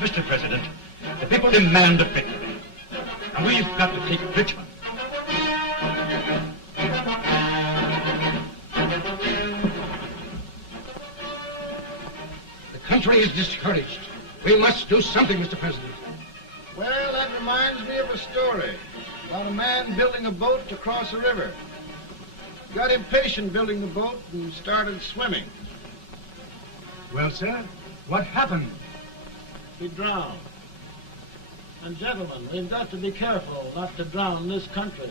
Mr. President, the people demand a victory. And we've got to take Richmond. The country is discouraged. We must do something, Mr. President. Well, that reminds me of a story about a man building a boat to cross a river. He got impatient building the boat and started swimming. Well, sir, what happened? He drowned. And gentlemen, we've got to be careful not to drown this country.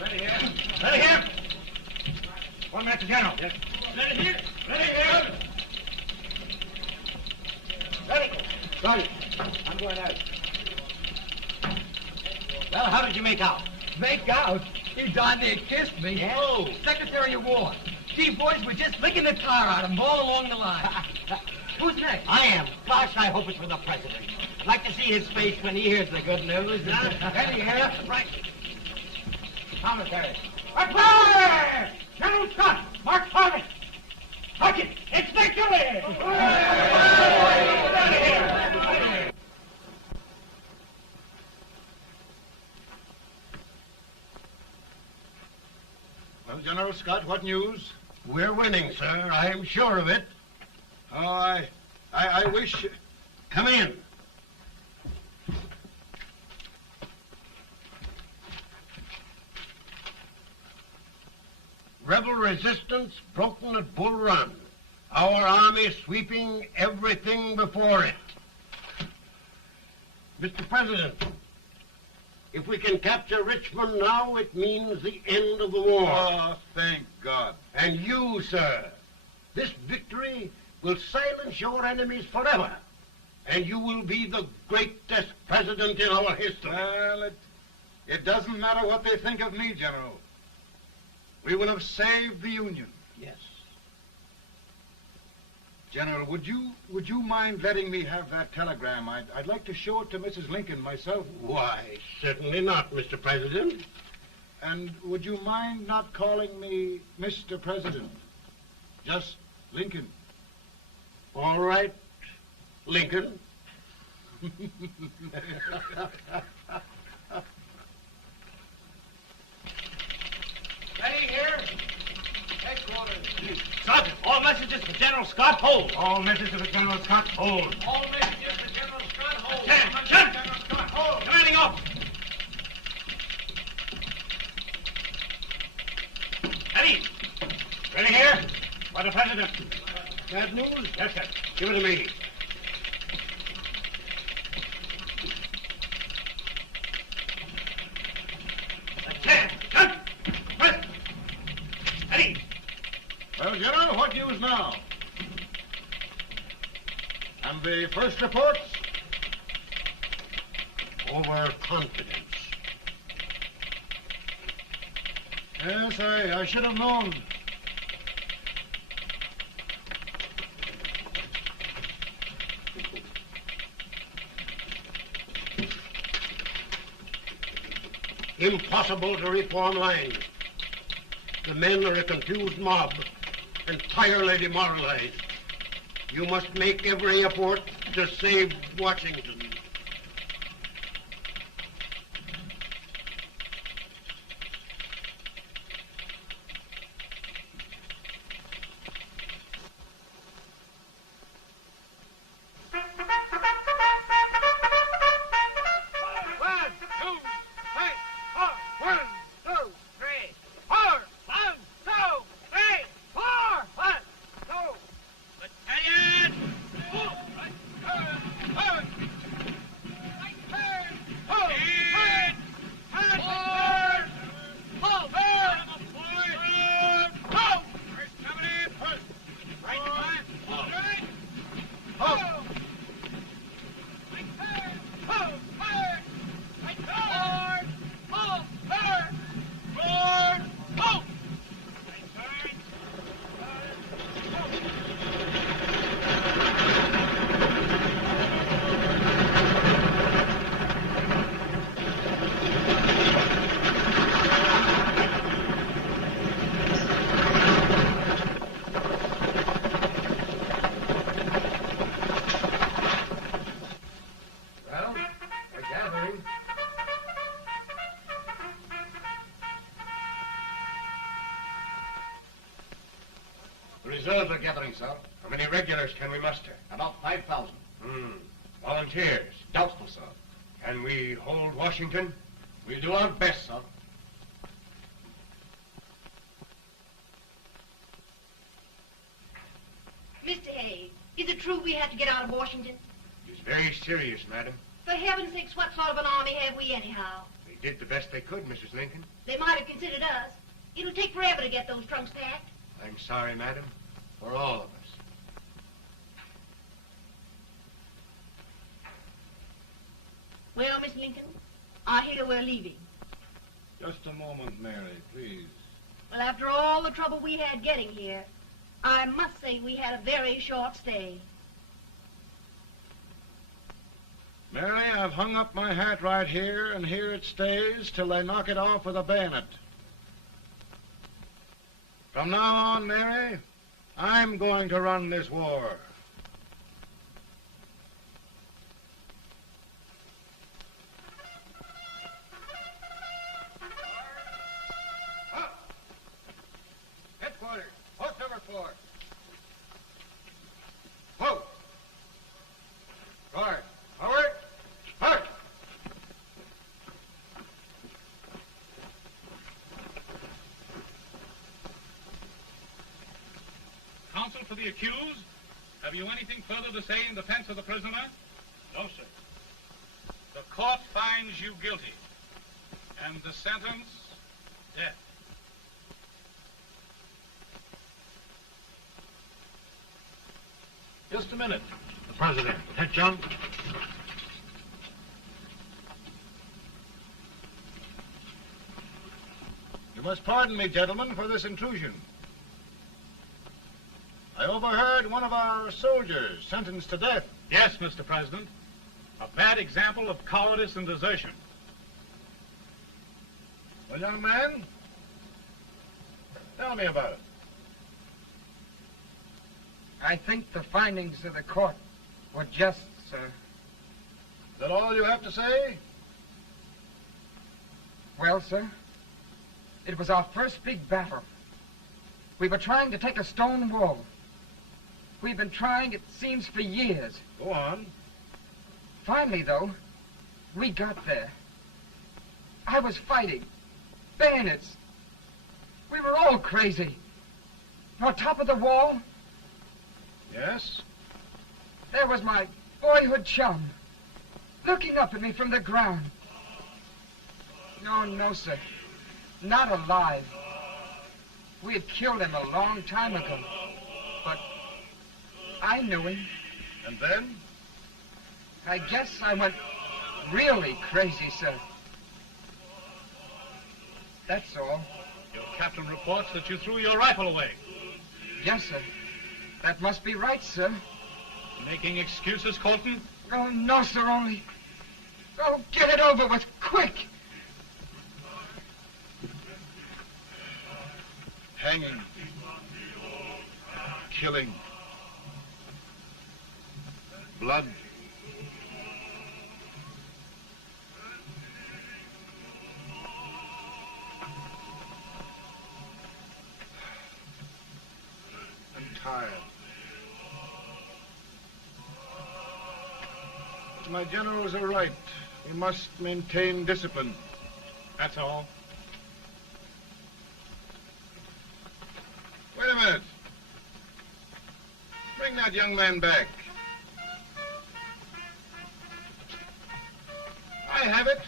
Ready here. Ready here. One minute to General. Yes. Ready here. Ready here. Ready. Ready. I'm going out. Well, how did you make out? Make out? He darn near kissed me. Yeah? Oh, Secretary of War. Gee, boys, we're just licking the tar out of him all along the line. Who's next? I am. Gosh, I hope it's for the President. I'd like to see his face when he hears the good news. Ready here. Right. Commissary. Fire! General Scott! Mark Harvey! Hodges! It's victory! Well, General Scott, what news? We're winning, sir. I am sure of it. Oh, I wish... Come in. Rebel resistance broken at Bull Run. Our army sweeping everything before it. Mr. President, if we can capture Richmond now, it means the end of the war. Oh, thank God. And you, sir, this victory will silence your enemies forever. And you will be the greatest president in our history. Well, it doesn't matter what they think of me, General. We will have saved the Union. Yes. General, would you mind letting me have that telegram? I'd like to show it to Mrs. Lincoln myself. Why, certainly not, Mr. President. And would you mind not calling me Mr. President? Just Lincoln. All right, Lincoln. Ready here. Headquarters. Sergeant, all messages for General Scott, hold. All messages for General Scott, hold. All messages for General Scott, hold. General Scott, hold. Commanding officer. Ready. Ready here. For the President. Bad news? Yes, sir. Give it to me. Ready. Well, General, what news now? And the first reports? Overconfidence. Yes, I should have known. Impossible to reform lines. The men are a confused mob, entirely demoralized. You must make every effort to save Washington. Reserves are gathering, sir. How many regulars can we muster? About 5,000. Volunteers? Doubtful, sir. Can we hold Washington? We'll do our best, sir. Mr. Abe, is it true we have to get out of Washington? It's very serious, madam. For heaven's sakes, what sort of an army have we anyhow? They did the best they could, Mrs. Lincoln. They might have considered us. It'll take forever to get those trunks packed. I'm sorry, madam, for all of us. Well, Miss Lincoln, I hear we're leaving. Just a moment, Mary, please. Well, after all the trouble we had getting here, I must say we had a very short stay. Mary, I've hung up my hat right here, and here it stays till they knock it off with a bayonet. From now on, Mary, I'm going to run this war. Headquarters, post number 4. Whoa! Guard, forward, march! Counsel for the accused, have you anything further to say in defense of the prisoner? No, sir. The court finds you guilty, and the sentence, death. Just a minute. The president. Attention. You must pardon me, gentlemen, for this intrusion. I overheard one of our soldiers sentenced to death. Yes, Mr. President. A bad example of cowardice and desertion. Well, young man, tell me about it. I think the findings of the court were just, sir. Is that all you have to say? Well, sir, it was our first big battle. We were trying to take a stone wall. We've been trying, it seems, for years. Go on. Finally, though, we got there. I was fighting. Bayonets. We were all crazy. On top of the wall, Yes? there was my boyhood chum, looking up at me from the ground. No, sir. Not alive. We had killed him a long time ago. But I knew him. And then? I guess I went really crazy, sir. That's all. Your captain reports that you threw your rifle away. Yes, sir. That must be right, sir. Making excuses, Colton? Oh, no, sir, only... Oh, get it over with, quick! Hanging. Killing. Blood. I'm tired. My generals are right. We must maintain discipline. That's all. Wait a minute. Bring that young man back. I have it.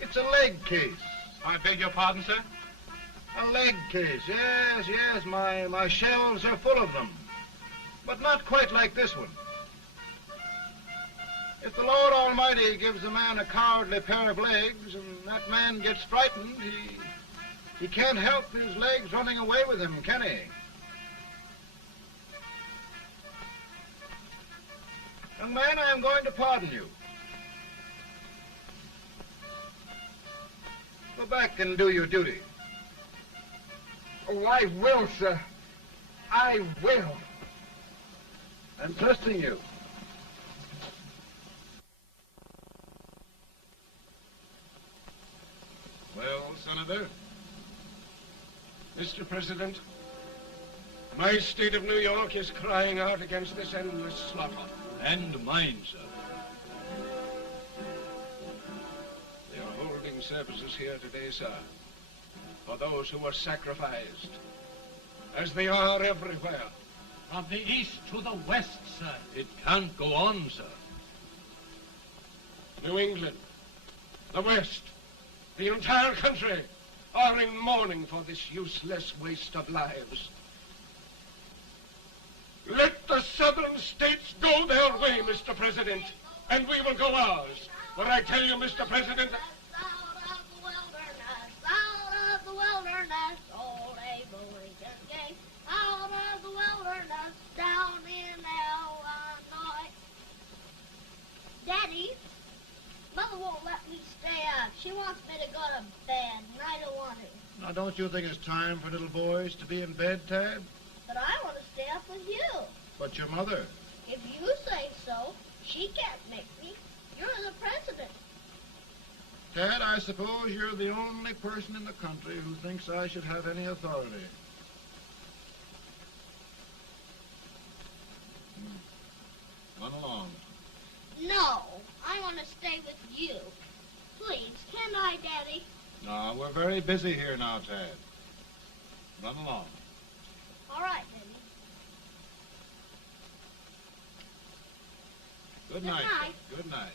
It's a leg case. I beg your pardon, sir? A leg case, yes. My shelves are full of them. But not quite like this one. If the Lord Almighty gives a man a cowardly pair of legs and that man gets frightened, he can't help his legs running away with him, can he? Young man, I am going to pardon you. Go back and do your duty. Oh, I will, sir. I will. I'm trusting you. Well, Senator? Mr. President, My state of New York is crying out against this endless slaughter. And mine, sir. They are holding services here today, sir, for those who were sacrificed, as they are everywhere. From the east to the west, sir. It can't go on, sir. New England, the West, the entire country are in mourning for this useless waste of lives. Let the southern states go their way, Mr. President, and we will go ours. For I tell you, Mr. President, Out of the wilderness, old Abe Lincoln came. Out of the wilderness, down in Illinois. Daddy, Mother won't let me stay up. She wants me to go to bed, and I don't want to. Now, don't you think it's time for little boys to be in bed, Tad? But I want to stay up with you. But your mother. If you say so, she can't make me. You're the president. Tad, I suppose you're the only person in the country who thinks I should have any authority. Run along. No, I want to stay with you. Please, can I, Daddy? No, we're very busy here now, Tad. Run along. All right, Daddy. Good Good night. night. Good night.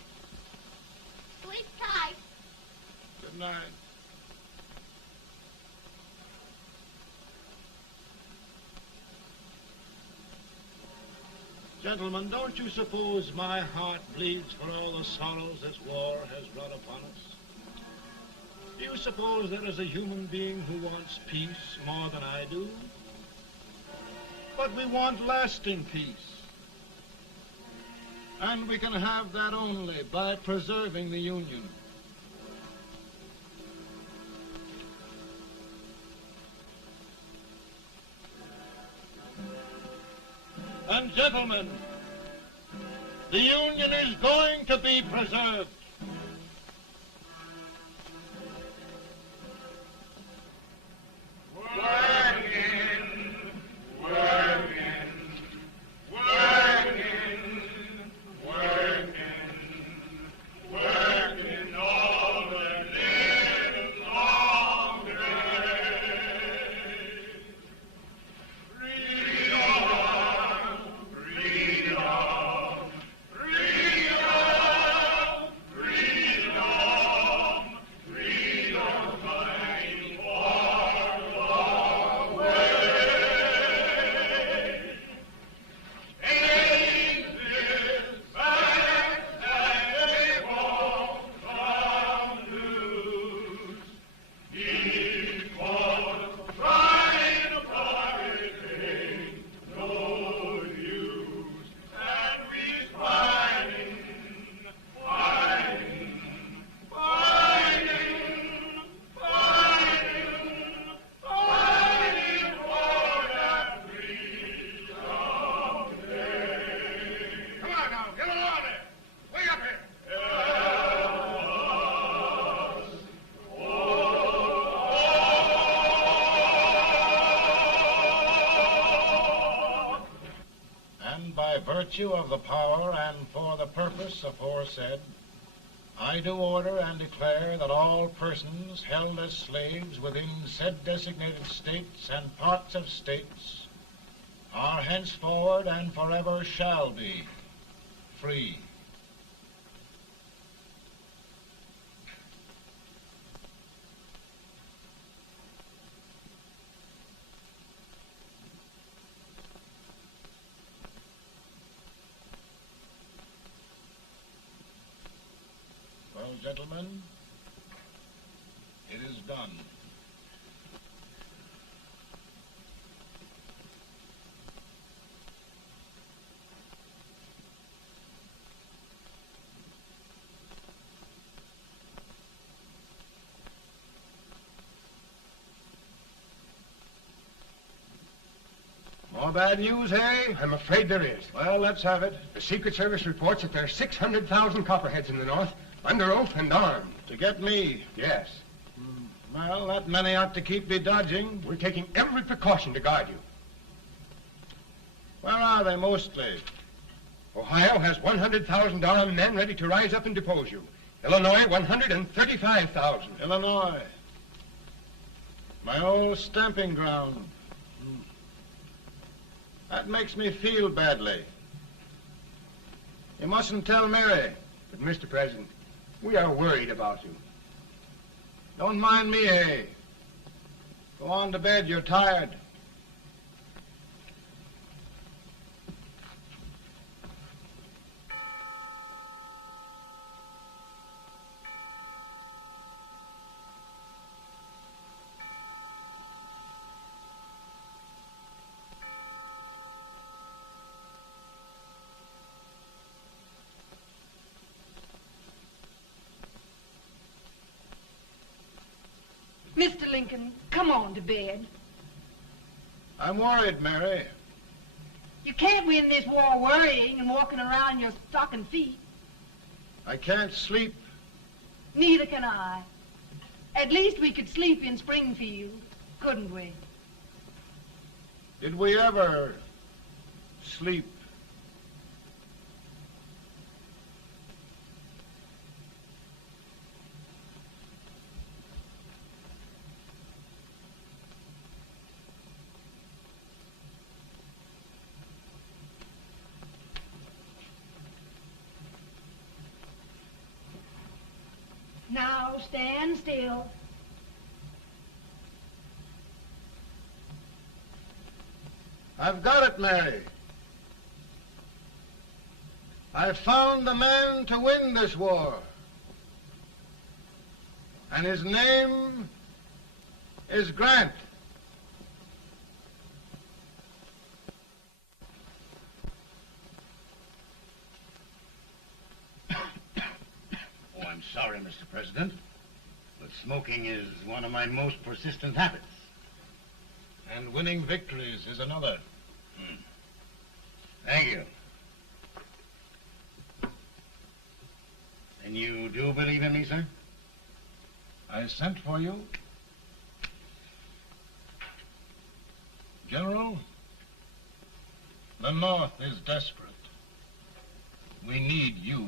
Sleep tight. Good night. Gentlemen, don't you suppose my heart bleeds for all the sorrows this war has brought upon us? Do you suppose there is a human being who wants peace more than I do? But we want lasting peace. And we can have that only by preserving the Union. And gentlemen, the Union is going to be preserved. Virtue of the power and for the purpose aforesaid, I do order and declare that all persons held as slaves within said designated states and parts of states are henceforward and forever shall be free. Well, gentlemen, it is done. More bad news, eh? I'm afraid there is. Well, let's have it. The Secret Service reports that there are 600,000 Copperheads in the North, under oath and armed. To get me. Yes. Well, that many ought to keep me dodging. We're taking every precaution to guard you. Where are they mostly? Ohio has 100,000 armed men ready to rise up and depose you. Illinois, 135,000. Illinois. My old stamping ground. That makes me feel badly. You mustn't tell Mary. But, Mr. President, we are worried about you. Don't mind me, Hay. Go on to bed. You're tired. Mr. Lincoln, come on to bed. I'm worried, Mary. You can't win this war worrying and walking around in your stocking feet. I can't sleep. Neither can I. At least we could sleep in Springfield, couldn't we? Did we ever sleep? Now stand still. I've got it, Mary. I've found the man to win this war. And his name is Grant. Oh, I'm sorry, Mr. President, but smoking is one of my most persistent habits. And winning victories is another. Thank you. And you do believe in me, sir? I sent for you. General, the North is desperate. We need you.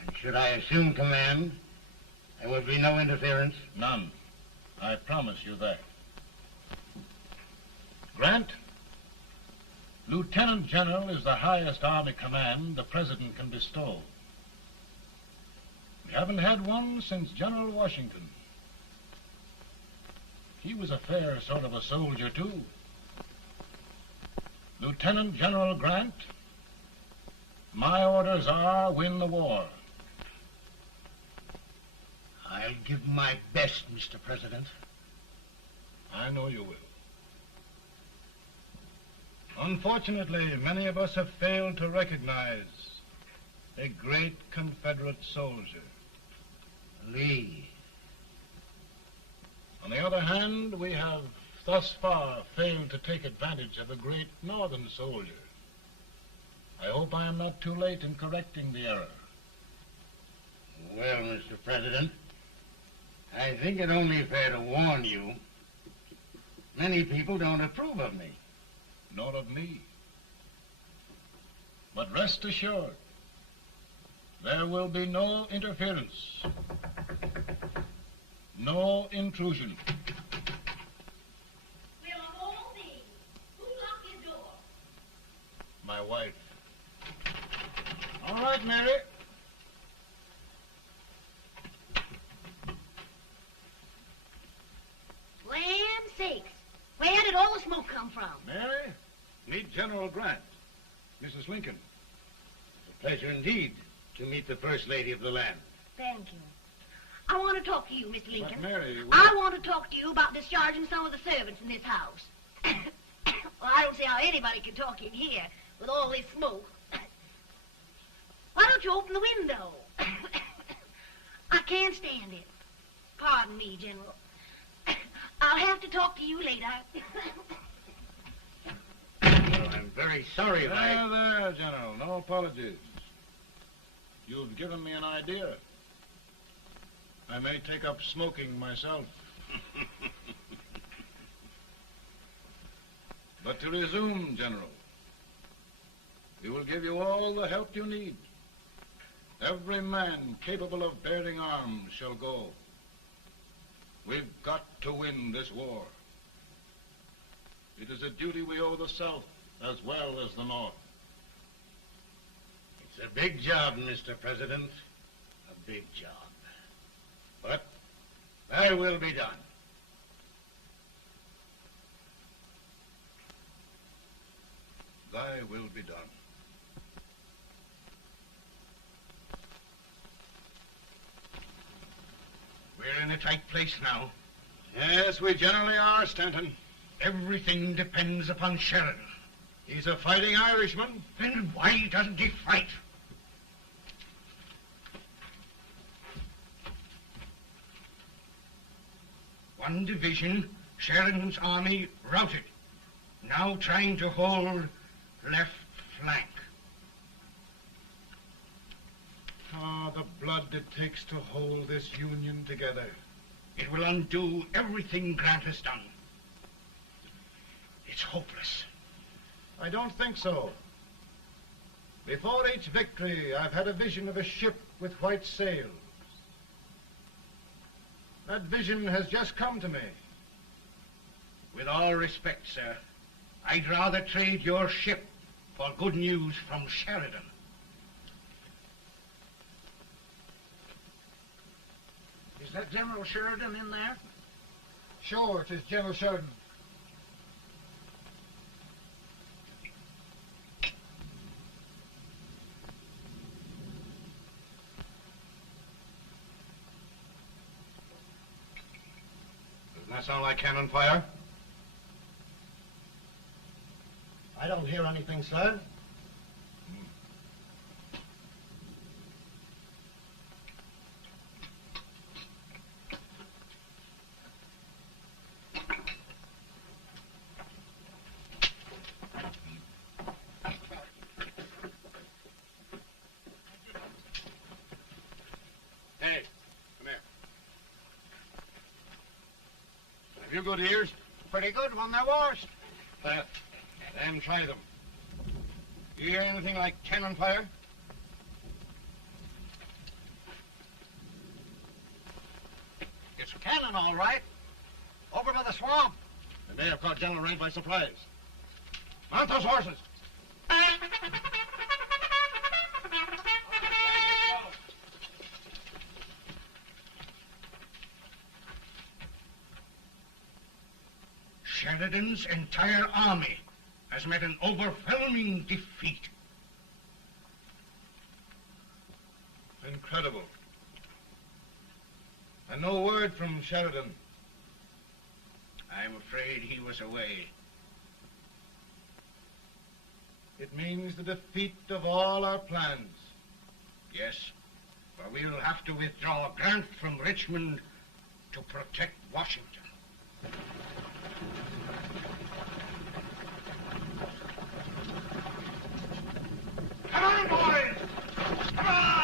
And should I assume command, there will be no interference? None. I promise you that. Grant, Lieutenant General is the highest army command the President can bestow. We haven't had one since General Washington. He was a fair sort of a soldier, too. Lieutenant General Grant, my orders are win the war. I'll give my best, Mr. President. I know you will. Unfortunately, many of us have failed to recognize a great Confederate soldier. Lee. On the other hand, we have thus far failed to take advantage of a great Northern soldier. I hope I am not too late in correcting the error. Well, Mr. President, I think it only fair to warn you. Many people don't approve of me. Nor of me. But rest assured, there will be no interference, no intrusion. Well, of all things, who locked your door? My wife. All right, Mary. Land sakes, where did all the smoke come from? Mary, meet General Grant, Mrs. Lincoln. It's a pleasure indeed to meet the First Lady of the land. Thank you. I want to talk to you, Mr. Lincoln. But Mary, I want to talk to you about discharging some of the servants in this house. Well, I don't see how anybody can talk in here with all this smoke. Why don't you open the window? I can't stand it. Pardon me, General. I'll have to talk to you later. Well, I'm very sorry if There, General. No apologies. You've given me an idea. I may take up smoking myself. But to resume, General, we will give you all the help you need. Every man capable of bearing arms shall go. We've got to win this war. It is a duty we owe the South as well as the North. It's a big job, Mr. President. A big job. But thy will be done. Thy will be done. We're in a tight place now. Yes, we generally are, Stanton. Everything depends upon Sheridan. He's a fighting Irishman. Then why doesn't he fight? One division, Sheridan's army, routed. Now trying to hold left flank. Ah, the blood it takes to hold this Union together. It will undo everything Grant has done. It's hopeless. I don't think so. Before each victory, I've had a vision of a ship with white sails. That vision has just come to me. With all respect, sir, I'd rather trade your ship for good news from Sheridan. Is that General Sheridan in there? Sure, it is General Sheridan. Doesn't that sound like cannon fire? I don't hear anything, sir. Hey, come here. Have you good ears? Pretty good when they're washed. Then try them. You hear anything like cannon fire? It's cannon, all right. Over by the swamp. They may have caught General Rank by surprise. Mount those horses. Sheridan's entire army has met an overwhelming defeat. Incredible. And no word from Sheridan. I'm afraid he was away. It means the defeat of all our plans. Yes, but we'll have to withdraw Grant from Richmond to protect Washington. Come on, boys! Come on!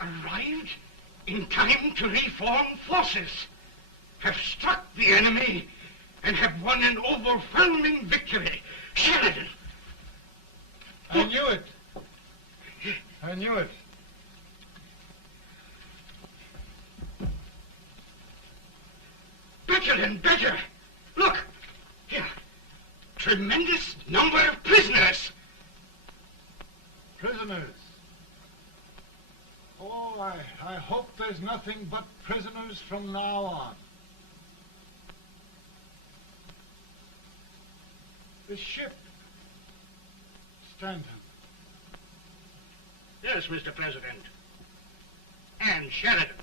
Arrived in time to reform forces, have struck the enemy, and have won an overwhelming victory. Sheridan! I knew it. I knew it. Better and better. Look, here. Tremendous number of prisoners. Prisoners. Oh, I hope there's nothing but prisoners from now on. The ship. Stanton. Yes, Mr. President. And Sheridan.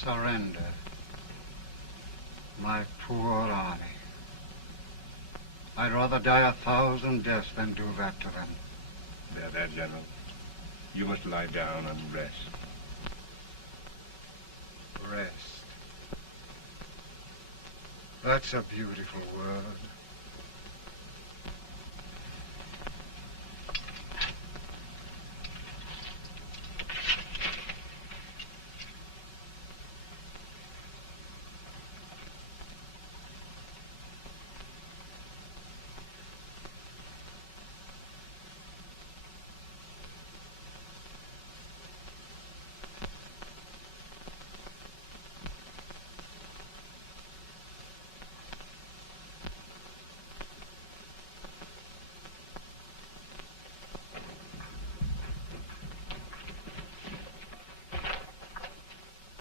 Surrender. My poor army. I'd rather die 1,000 deaths than do that to them. There, General. You must lie down and rest. Rest. That's a beautiful word.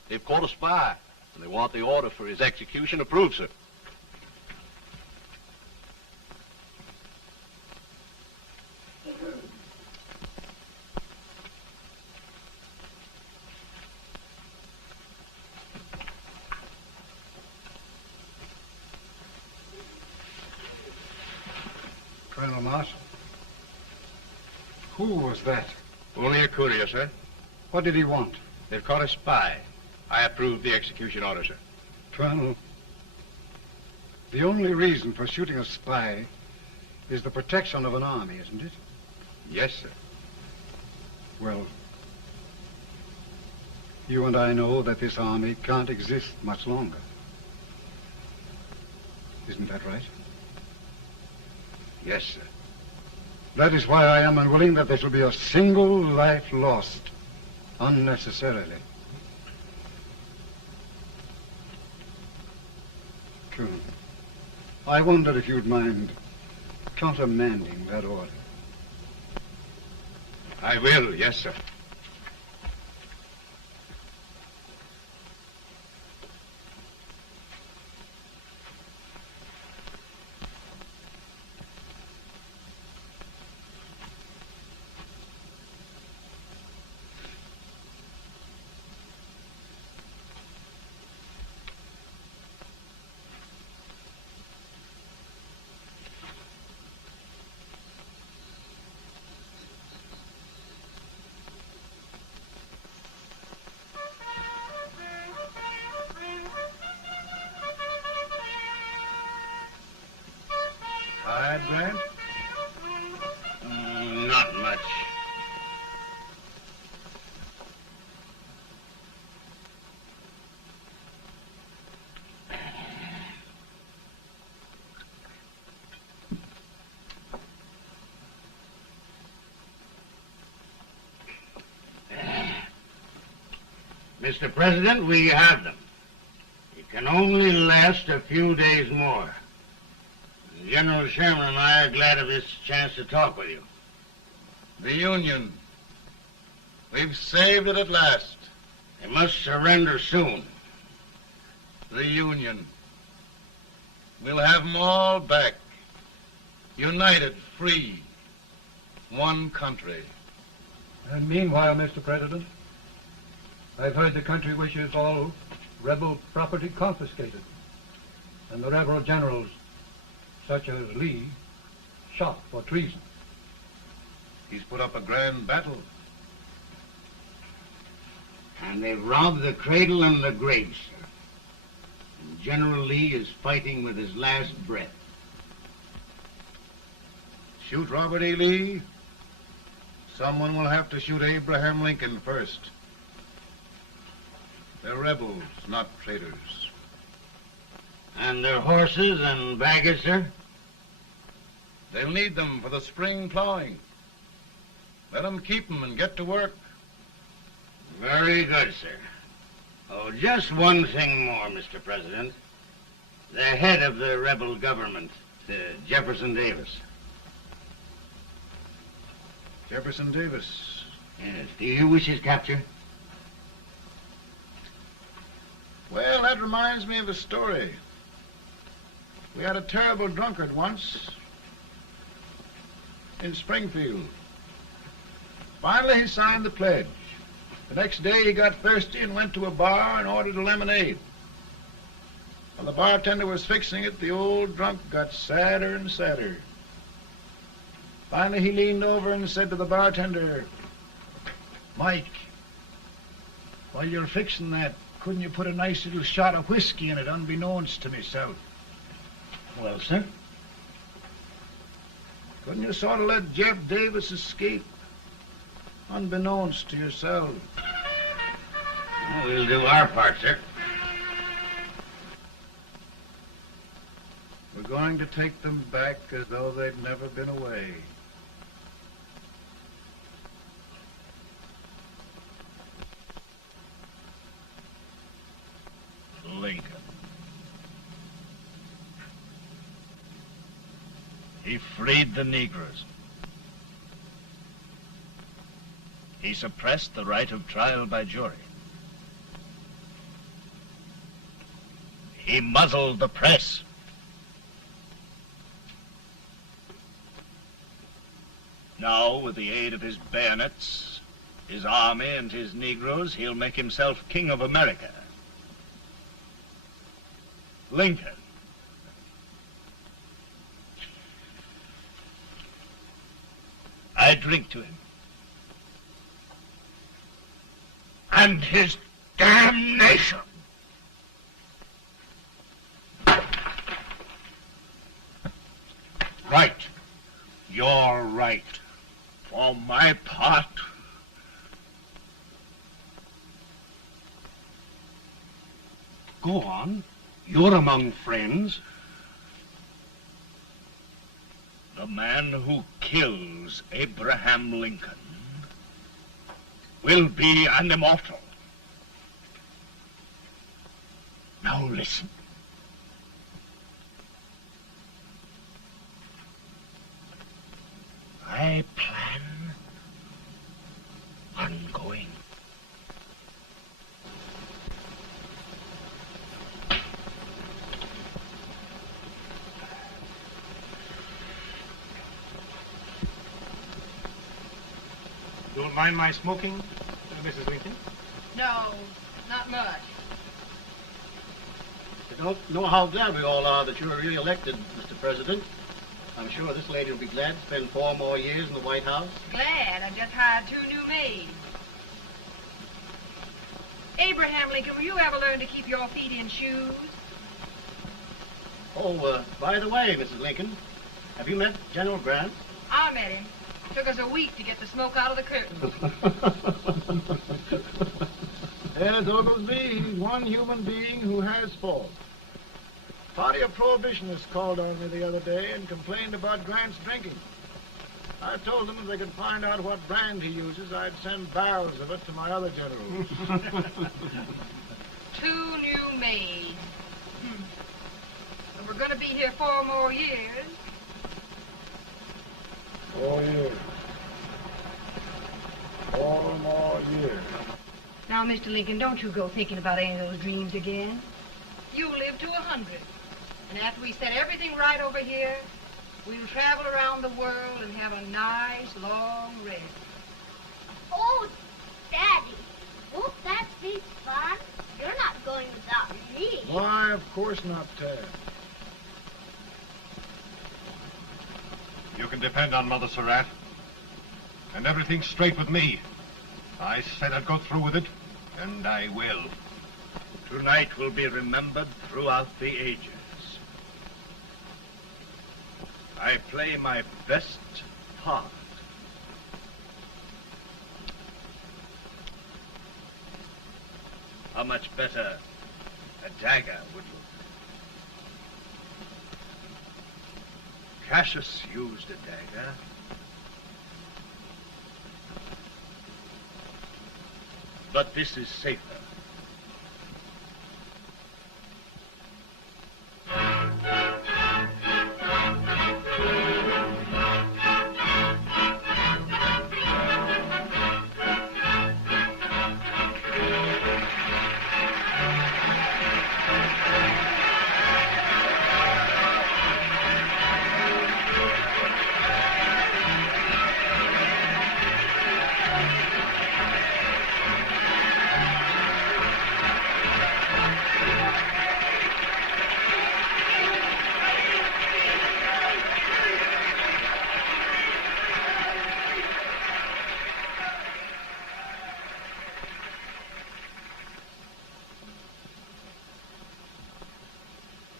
They've caught a spy, and they want the order for his execution approved, sir. Colonel Marshall. Who was that? Only a courier, sir. What did he want? They've caught a spy. I approve the execution order, sir. Colonel, the only reason for shooting a spy is the protection of an army, isn't it? Yes, sir. Well, you and I know that this army can't exist much longer. Isn't that right? Yes, sir. That is why I am unwilling that there shall be a single life lost unnecessarily. Colonel. I wondered if you'd mind countermanding that order. I will, yes, sir. Tired, Grant? Not much. Mr. President, we have them. It can only last a few days more. General Sherman and I are glad of this chance to talk with you. The Union. We've saved it at last. They must surrender soon. The Union. We'll have them all back. United, free. One country. And meanwhile, Mr. President, I've heard the country wishes all rebel property confiscated, and the rebel generals, such as Lee, shot for treason. He's put up a grand battle. And they've robbed the cradle and the grave, sir. And General Lee is fighting with his last breath. Shoot Robert E. Lee? Someone will have to shoot Abraham Lincoln first. They're rebels, not traitors. And their horses and baggage, sir? They'll need them for the spring plowing. Let them keep them and get to work. Very good, sir. Oh, just one thing more, Mr. President. The head of the rebel government, Jefferson Davis. Jefferson Davis? Yes. Do you wish his capture? Well, that reminds me of a story. We had a terrible drunkard once in Springfield. Finally, he signed the pledge. The next day, he got thirsty and went to a bar and ordered a lemonade. While the bartender was fixing it, the old drunk got sadder and sadder. Finally, he leaned over and said to the bartender, "Mike, while you're fixing that, couldn't you put a nice little shot of whiskey in it, unbeknownst to myself?" Well, sir? Couldn't you sort of let Jeff Davis escape, unbeknownst to yourself? Well, we'll do our part, sir. We're going to take them back as though they'd never been away. Lincoln. He freed the Negroes. He suppressed the right of trial by jury. He muzzled the press. Now, with the aid of his bayonets, his army, and his Negroes, he'll make himself king of America. Lincoln. I drink to him. And his damnation. Right. You're right. For my part, go on. You're among friends. The man who kills Abraham Lincoln will be an immortal. Now listen. My plan ongoing. Don't mind my smoking, Mrs. Lincoln? No, not much. I don't know how glad we all are that you're re-elected, Mr. President. I'm sure this lady will be glad to spend 4 more years in the White House. Glad. I've just hired 2 new maids. Abraham Lincoln, will you ever learn to keep your feet in shoes? Oh, by the way, Mrs. Lincoln, have you met General Grant? I met him. Took us a week to get the smoke out of the curtains. Yes, all must be. He's one human being who has faults. Party of prohibitionists called on me the other day and complained about Grant's drinking. I told them if they could find out what brand he uses, I'd send barrels of it to my other generals. 2 new maids. But we're going to be here 4 more years. 4 years. 4 more years. Now, Mr. Lincoln, don't you go thinking about any of those dreams again. You live to 100. And after we set everything right over here, we'll travel around the world and have a nice, long rest. Oh, Daddy, won't that be fun? You're not going without me. Why, of course not, Tad. You can depend on Mother Surratt. And everything's straight with me. I said I'd go through with it, and I will. Tonight will be remembered throughout the ages. I play my best part. How much better a dagger would look? Cassius used a dagger. But this is safer.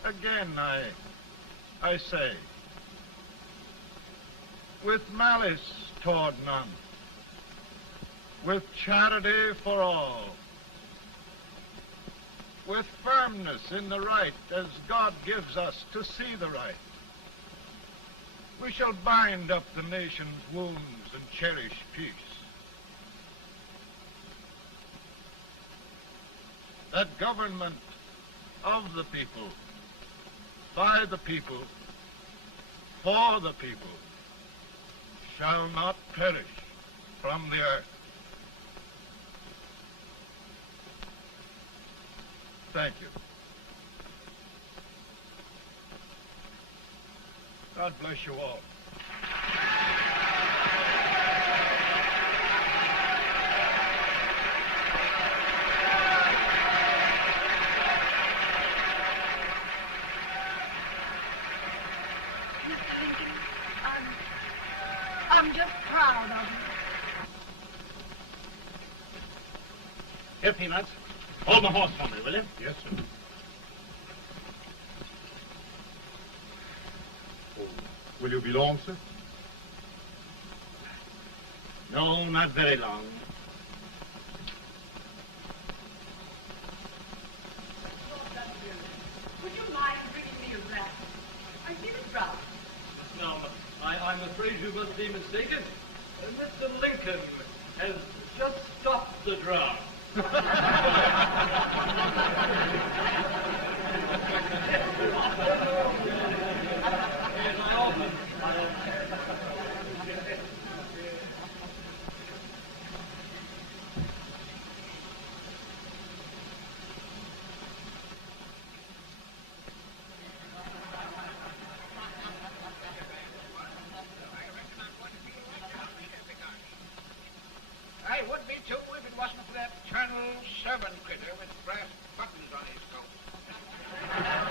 Again, I say, with malice toward none, with charity for all, with firmness in the right as God gives us to see the right, we shall bind up the nation's wounds and cherish peace. That government of the people, by the people, for the people, shall not perish from the earth. Thank you. God bless you all. I'm just proud of you. Here, Peanuts. Hold my horse for me, will you? Yes, sir. Oh, will you be long, sir? No, not very long. Would you mind bringing me a wrap? I feel it drop. No, I'm afraid you must be mistaken. Mr. Lincoln has just stopped the draft. stubborn critter with brass buttons on his coat.